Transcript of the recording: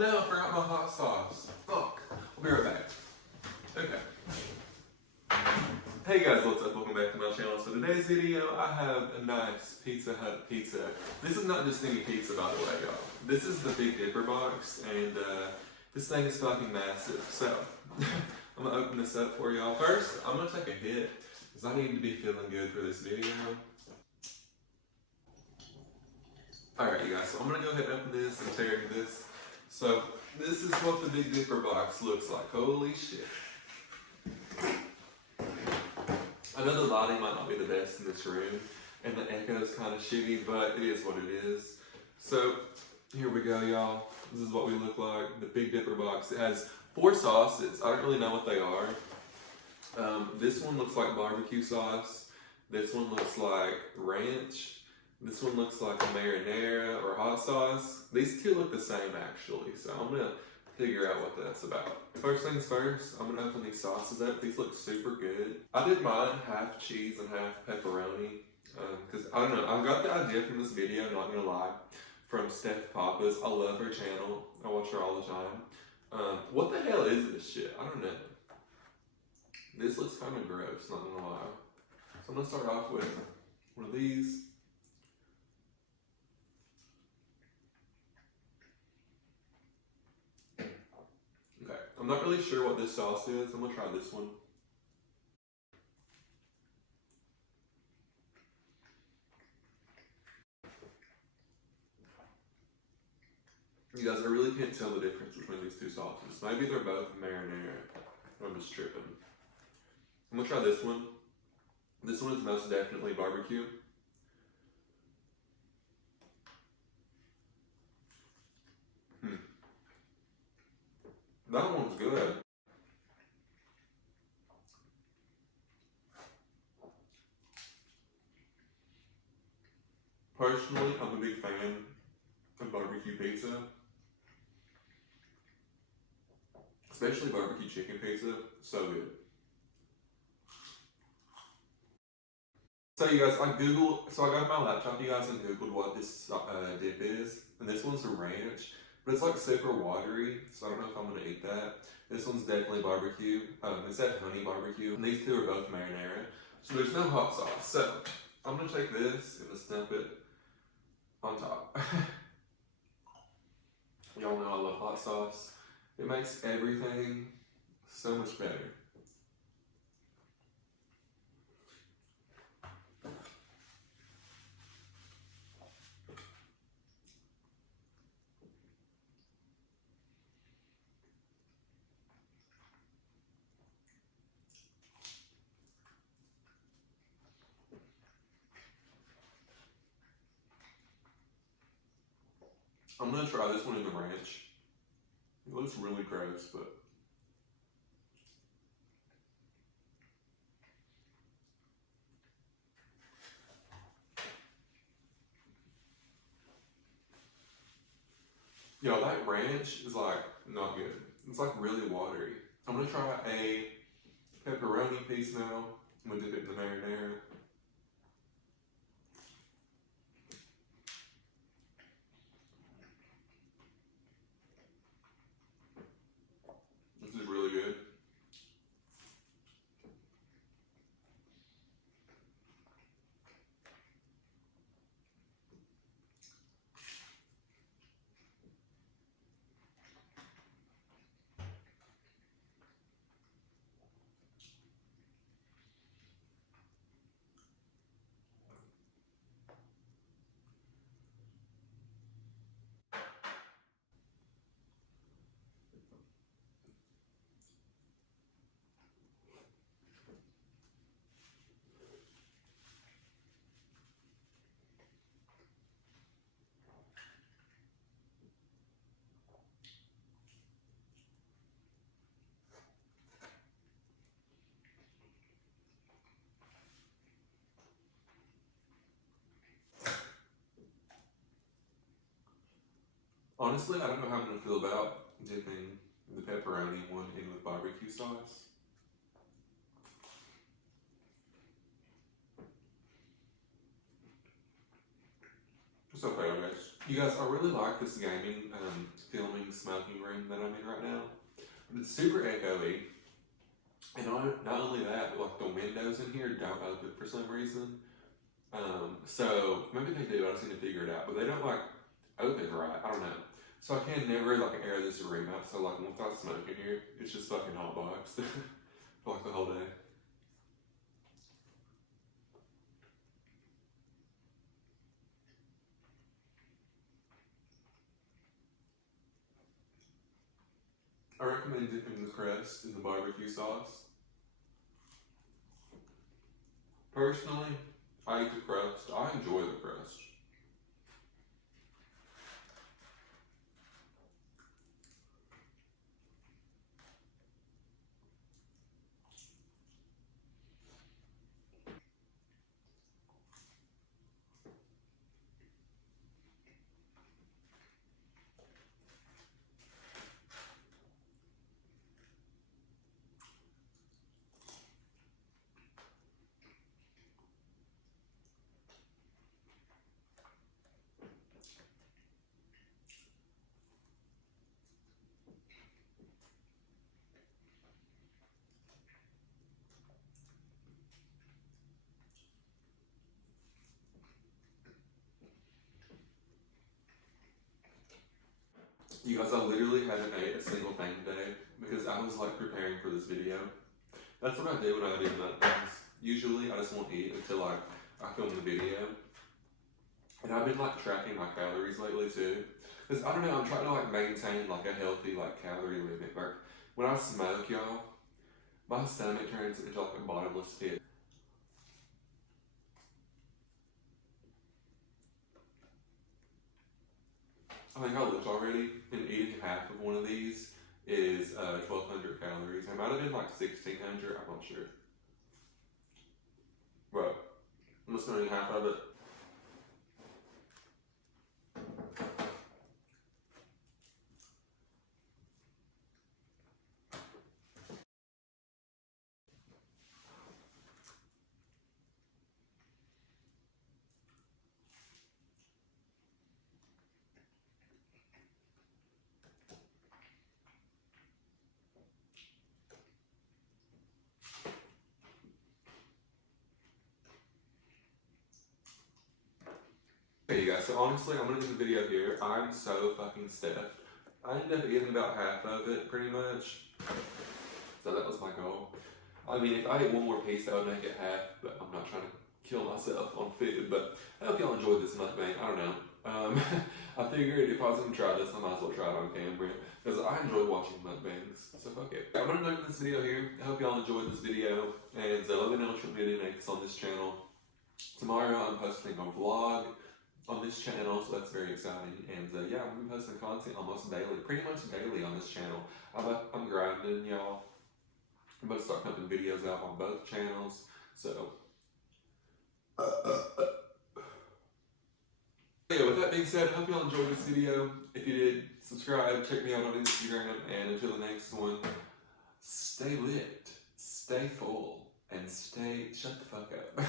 no, I forgot my hot sauce. Fuck. I'll be right back. Okay. Hey guys, what's up? Welcome back to my channel. So today's video, I have a nice Pizza Hut pizza. This is not just any pizza, by the way, y'all. This is the Big Dipper box, and this thing is fucking massive. So, I'm gonna open this up for y'all. First, I'm gonna take a hit, because I need to be feeling good for this video. Alright, you guys, so I'm gonna go ahead and open this and tear into this. So, this is what the Big Dipper box looks like. Holy shit. I know the lighting might not be the best in this room, and the echo is kind of shitty, but it is what it is. So, here we go, y'all. This is what we look like, the Big Dipper box. It has 4 sauces. I don't really know what they are. This one looks like barbecue sauce. This one looks like ranch. This one looks like a marinara or hot sauce. These two look the same, actually, so I'm gonna figure out what that's about. First things first, I'm gonna open these sauces up. These look super good. I did mine half cheese and half pepperoni, because I don't know, I got the idea from this video, not gonna lie, from Steph Papa's. I love her channel. I watch her all the time. What the hell is this shit? I don't know. This looks kind of gross, not gonna lie. So I'm gonna start off with one of these. I'm not really sure what this sauce is. I'm gonna try this one. You guys, I really can't tell the difference between these two sauces. Maybe they're both marinara. I'm just tripping. I'm gonna try this one. This one is most definitely barbecue. That one's good. Personally, I'm a big fan of barbecue pizza. Especially barbecue chicken pizza. So good. So you guys, so I got my laptop, you guys, and Googled what this dip is. And this one's a ranch. But it's like super watery, so I don't know if I'm gonna eat that. This one's definitely barbecue. It said honey barbecue, and these two are both marinara. So there's no hot sauce. So I'm gonna take this and stamp it on top. Y'all know I love hot sauce. It makes everything so much better. I'm gonna try this one in the ranch. It looks really gross, but yo, that ranch is like not good. It's like really watery. I'm gonna try a pepperoni piece now. I'm gonna dip it in the marinara. This is really good. Honestly, I don't know how I'm gonna feel about dipping the pepperoni one in with barbecue sauce. It's okay, I guess. You guys, I really like this gaming, filming, smoking room that I'm in right now. It's super echoey. And not only that, but like the windows in here don't open for some reason. So maybe they do, I just need to figure it out. But they don't like open right, I don't know. So I can never like air this room out. So like once I smoke in here, it's just fucking hot boxed for like the whole day. I recommend dipping the crust in the barbecue sauce. Personally, I eat the crust. I enjoy the crust. You guys, I literally haven't ate a single thing today because I was like preparing for this video. That's what I do when I do mukbangs. Usually I just won't eat until like I film the video. And I've been like tracking my calories lately too. Because I don't know, I'm trying to like maintain like a healthy like calorie limit. Like when I smoke, y'all, my stomach turns into like a bottomless pit. I think I looked already, and eating half of one of these is 1,200 calories. It might have been like 1,600, I'm not sure. But I'm just gonna eat half of it. Hey you guys, so honestly, I'm gonna do the video here. I'm so fucking stuffed. I ended up eating about half of it, pretty much. So that was my goal. I mean, if I ate one more piece, I would make it half, but I'm not trying to kill myself on food. But I hope y'all enjoyed this mukbang. I don't know. I figured if I was gonna try this, I might as well try it on camera, because I enjoy watching mukbangs, so fuck it. I'm gonna end this video here. I hope y'all enjoyed this video, and let me know what you want me to do next on this channel. Tomorrow I'm posting a vlog on this channel, so that's very exciting. And yeah, I'm gonna be posting content almost daily, pretty much daily on this channel. I'm grinding, y'all. I'm about to start pumping videos out on both channels, so. Yeah, with that being said, I hope y'all enjoyed this video. If you did, subscribe, check me out on Instagram, and until the next one, stay lit, stay full, and shut the fuck up.